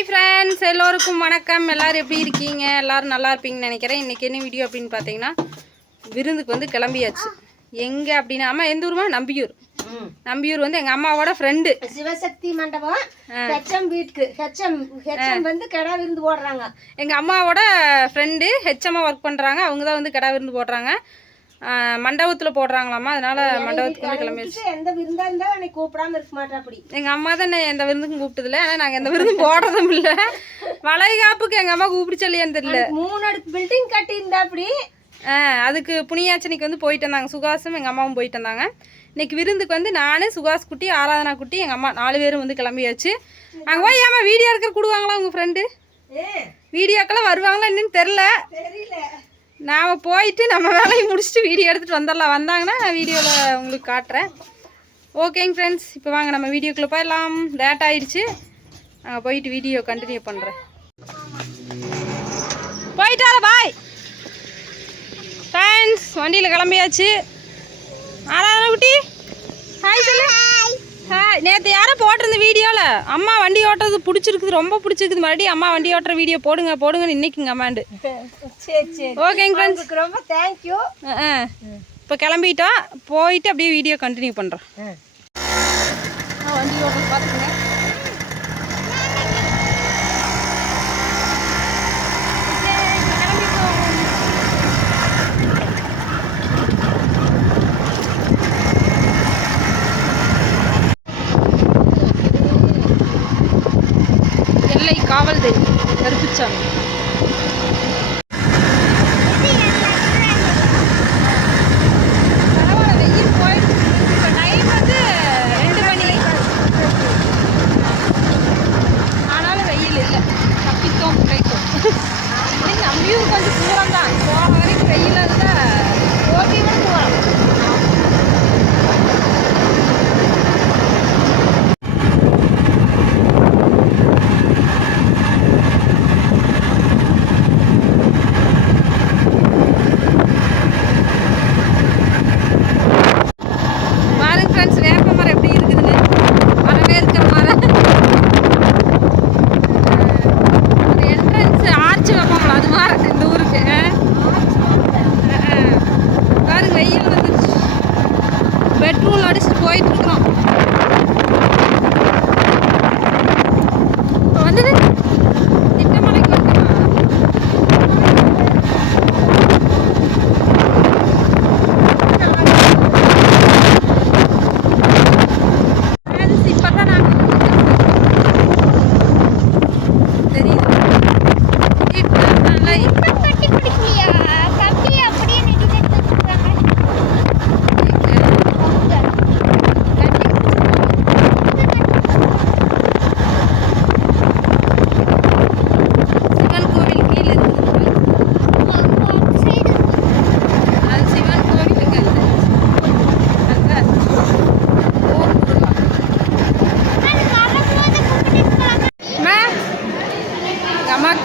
Hi friends, எல்லோருக்கும் வணக்கம். எல்லோரும் எப்படி இருக்கீங்க? எல்லோரும் நல்லா இருப்பீங்கன்னு நினைக்கிறேன். இன்றைக்கி என்ன வீடியோ அப்படின்னு பார்த்தீங்கன்னா, விருந்துக்கு வந்து கிளம்பியாச்சு. எங்கே அப்படின்னா, அம்மா எந்த ஊருமா? நம்பியூர். நம்பியூர் வந்து எங்கள் அம்மாவோட ஃப்ரெண்டு சிவசக்தி மண்டபம் ஹெச்எம் வீட்டுக்கு ஹெச்எம் வந்து கடை விருந்து போடுறாங்க. எங்கள் அம்மாவோட ஃப்ரெண்டு ஹெச்எம்மாக ஒர்க் பண்ணுறாங்க. அவங்க தான் வந்து கடை விருந்து போடுறாங்க. மண்டபத்தில் போடுறாங்களாம்மா. அதனால மண்டபத்துக்கு வந்து கிளம்பிடுச்சு. எந்த விருந்தா இருந்தாலும் என்னை கூப்பிடாம இருக்க மாட்டா. அப்படி எங்கள் அம்மா தான் எந்த விருந்துக்கும் கூப்பிட்டதில்ல. ஆனால் நாங்கள் எந்த விருந்தும் போடுறதும் இல்லை. வளைகாப்புக்கு எங்கள் அம்மா கூப்பிடுச்சல்லையான்னு தெரியல. 3 அடுக்கு பில்டிங் கட்டியிருந்தா அப்படி. அதுக்கு புனியாச்சனைக்கு வந்து போயிட்டு வந்தாங்க. சுகாசும் எங்கள் அம்மாவும் போயிட்டு வந்தாங்க. இன்னைக்கு விருந்துக்கு வந்து நான், சுகாஸ் குட்டி, ஆராதனா குட்டி, எங்கள் அம்மா 4 பேரும் வந்து கிளம்பியாச்சு. அங்கே போய் ஏமா வீடியோ எடுக்கிற கொடுவாங்களா உங்கள் ஃப்ரெண்டு? வீடியோக்கெல்லாம் வருவாங்களா என்னன்னு தெரில. நாம் போயிட்டு நம்ம வேலையை முடிச்சுட்டு வீடியோ எடுத்துகிட்டு வந்துடலாம். வந்தாங்கன்னா நான் வீடியோவில் உங்களுக்கு காட்டுறேன். ஓகேங்க ஃப்ரெண்ட்ஸ், இப்போ வாங்க நம்ம வீடியோக்குள்ளே போயிடலாம். லேட் ஆகிடுச்சு. நாங்கள் போயிட்டு வீடியோ கண்டினியூ பண்ணுறேன். போயிட்டார பாய் ஃப்ரெண்ட்ஸ். வண்டியில் கிளம்பியாச்சு. ஆராதனா குட்டி ஹாய் சொல்லு. ஹாய். நேற்று யாரோ போட்டிருந்த வீடியோவில் அம்மா வண்டி ஓட்டுறது பிடிச்சிருக்குது, ரொம்ப பிடிச்சிருக்குது, மறுபடியும் அம்மா வண்டி ஓட்டுற வீடியோ போடுங்கன்னு இன்னைக்குங்க அம்மாண்டு. ஓகேங்க ஃப்ரெண்ட்ஸ், ரொம்ப தேங்க்யூ. இப்போ கிளம்பிட்டோம். போயிட்டு அப்படியே வீடியோ கண்டினியூ பண்ணுறோம். வண்டி ஓட்டுறது பார்த்துக்குங்க. காவல் தெய்வம் கருப்புச்சாமி. பரவாயில்ல, வெயில் போயிடுச்சு. இப்போ டைம் வந்து 2 மணி. ஆனாலும் வெயில் இல்லை. தப்பித்தோம் பிழைத்தோம். நம்பியூர் கொஞ்சம் தூரம் தான். போகிற வரைக்கும் வெயில் இருந்தால் ஓகேவா போகலாம். பெட்ரோல் அடிச்சுட்டு போயிட்டு இருக்கிறோம். இப்போ வந்து திட்டமலைக்கு வந்துருக்கோம். இப்போ தான் நாங்கள் தெரியுது.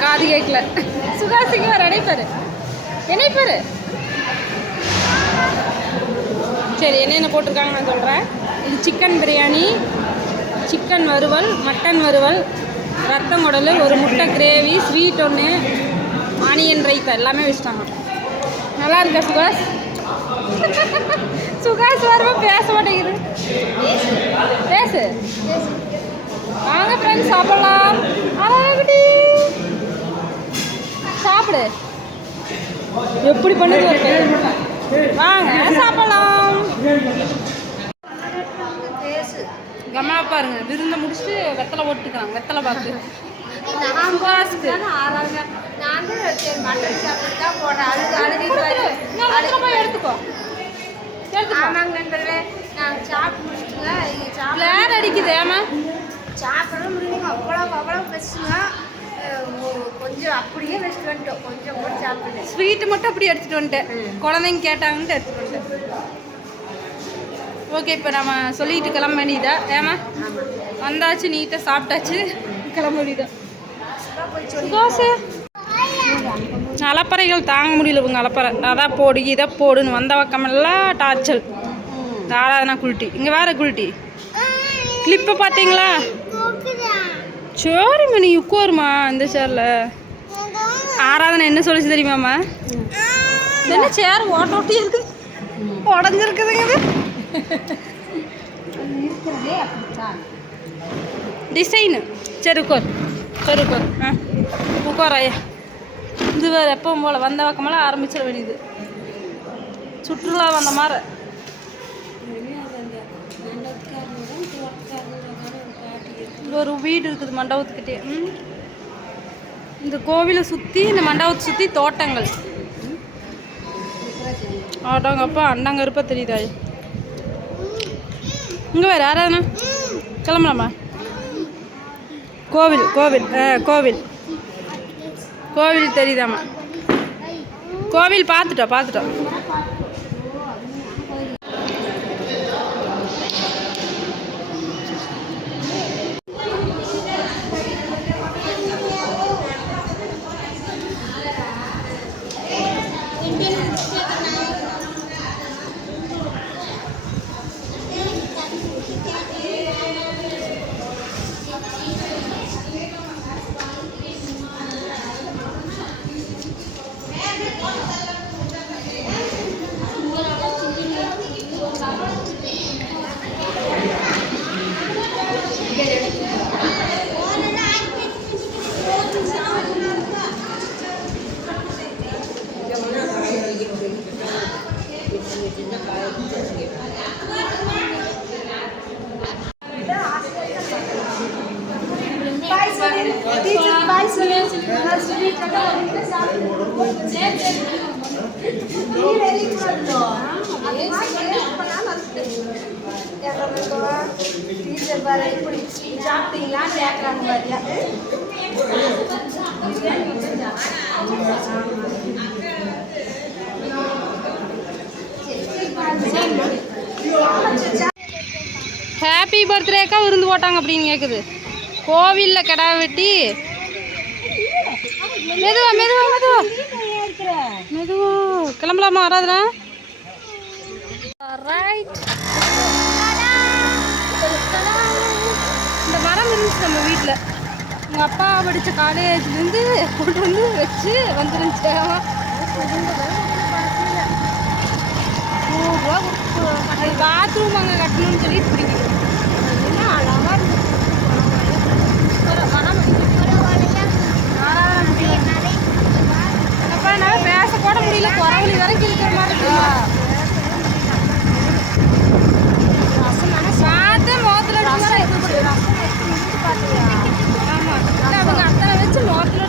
காது கேட்கல. சுகாசிக்கு வர இணைப்பாரு. சரி, என்னென்ன போட்டிருக்காங்க நான் சொல்கிறேன். இது சிக்கன் பிரியாணி, சிக்கன் வறுவல், மட்டன் வறுவல், ரத்தம் குடல், ஒரு முட்டை கிரேவி, ஸ்வீட் 1, ஆனியன் ரைத்தா எல்லாமே வச்சுட்டாங்க. நல்லா இருக்கா சுகாஸ்? சுகாஸ் வரவ பேச மாட்டேங்குது. பேசு. வாங்க ஃப்ரெண்ட்ஸ், சாப்பிடலாம். சாப்பிடு. எப்படி பண்ணுது ஒரு கையில். வாங்க சாப்பிடலாம். கம்மா பாருங்க, விருந்தை முடிச்சுட்டு வெத்தலை ஓட்டுக்கிறாங்க. வெத்தலை பார்த்து எடுத்துக்கோ. பிளேர் அடிக்குது. ஏமா சாப்பிட முடியுங்க? அவ்வளோ பெஸ்ட்டுங்க. கொஞ்சம் அப்படியே வச்சுட்டு வந்துட்டோம். கொஞ்சம் கூட சாப்பிடுங்க. ஸ்வீட்டு மட்டும் அப்படி எடுத்துகிட்டு வந்துட்டேன். குழந்தைங்க கேட்டாங்கன்ட்டு எடுத்துகிட்டு வந்துட்டேன். ஓகே, இப்போ நம்ம சொல்லிட்டு கிளம்ப வேண்டியதா? ஏமா வந்தாச்சு, நீட்டாக சாப்பிட்டாச்சு, கிளம்ப வேண்டியதா? தோசை அலப்பறைகள் தாங்க முடியல. இவங்க அலப்பறை அதான் போடு இதை போடுன்னு வந்த பக்கமெல்லாம் டார்ச்சல். ஆராதனா குல்ட்டி. இங்கே வேறு குல்ட்டி. கிளிப்பை பார்த்தீங்களா? சரிம்மா நீ உட்காருமா இந்த சேரில். ஆராதனை என்ன சொல்லிச்சு தெரியுமாம்மா? என்ன சேர் ஓட்ட ஓட்டி இருக்கு, உடஞ்சிருக்குதுங்க டிசைனு. சரி உட்கார், சரி உட்கார். ஆ உட்கார் ஐயா. இது வேறு எப்பவும் போல் வந்த பக்கமெல்லாம் ஆரம்பிச்சிட வேண்டியது, சுற்றுலா வந்த மாதிரி. இங்கே ஒரு வீடு இருக்குது மண்டபத்துக்கிட்டே. இந்த கோவிலை சுற்றி, இந்த மண்டபத்தை சுற்றி தோட்டங்கள். ஆட்டோங்கப்பா அண்ணாங்க இருப்பா தெரியுதா? இங்கே வேறு யாராதுண்ணா கிளம்பலாமா? கோவில் கோவில் கோவில் கோவில் தெரியுதாம்மா? கோவில் பார்த்துட்டோம் பார்த்துட்டோம். ஹாப்பி பர்த்டேக்கா விருந்து போட்டாங்க அப்படின்னு கேட்குது. கோவிலில் கிடா வெட்டி. மெதுவா மெதுவா மெதுவா மெதுவா கிளம்பலாமா? ஆராதனா ரைட். இந்த மரம் இருந்துச்சு நம்ம வீட்டில், எங்கள் அப்பா படித்த காலேஜ்லேருந்து கொண்டு வந்து வச்சு வந்துருந்துச்சு. பாத்ரூம் அங்கே கட்டணும்னு சொல்லிட்டு பிடிக்கும். என்னால் பேசக்கூட முடியல, குறவழி வரைக்கும் இருக்கிற மாதிரி இருக்குமா? பார்த்தேன் முகத்தில் அடிச்சு. ஆமாம் அவங்க அத்தனை வச்சு முகத்தில்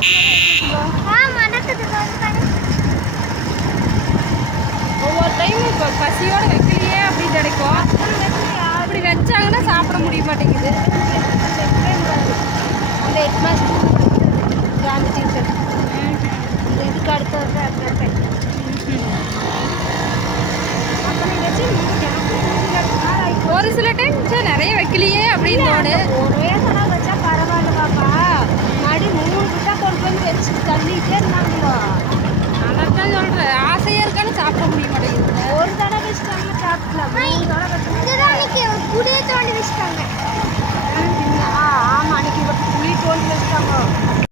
ஒவ்வொரு டைமும் இப்போ பசியோடு வைக்கலையே அப்படின்னு நினைக்கும். அப்படி வச்சாங்கன்னா சாப்பிட முடிய மாட்டேங்குது. அந்த ஹெட்மாஸ்டர் காந்தி டீச்சர் இதுக்கு அடுத்த ஒரு சில டைம் நிறைய வைக்கலையே அப்படின்னு ஒரே தடவை வச்சா பரவாயில்ல பாப்பா. மறுபடி 3 கிட்ட கொண்டு வந்து வச்சு தள்ளிட்டே இருந்தாங்களோ. அதான் சொல்கிறேன், ஆசையாக இருக்கான்னு சாப்பிட முடிய மாட்டேங்குது. ஒரு தடவை வச்சுட்டாங்க சாப்பிடலாம், 3 தடவை தோண்டி வச்சுட்டாங்க. ஆமாம் அன்னைக்கு புளி தோண்டி வச்சுட்டாங்க.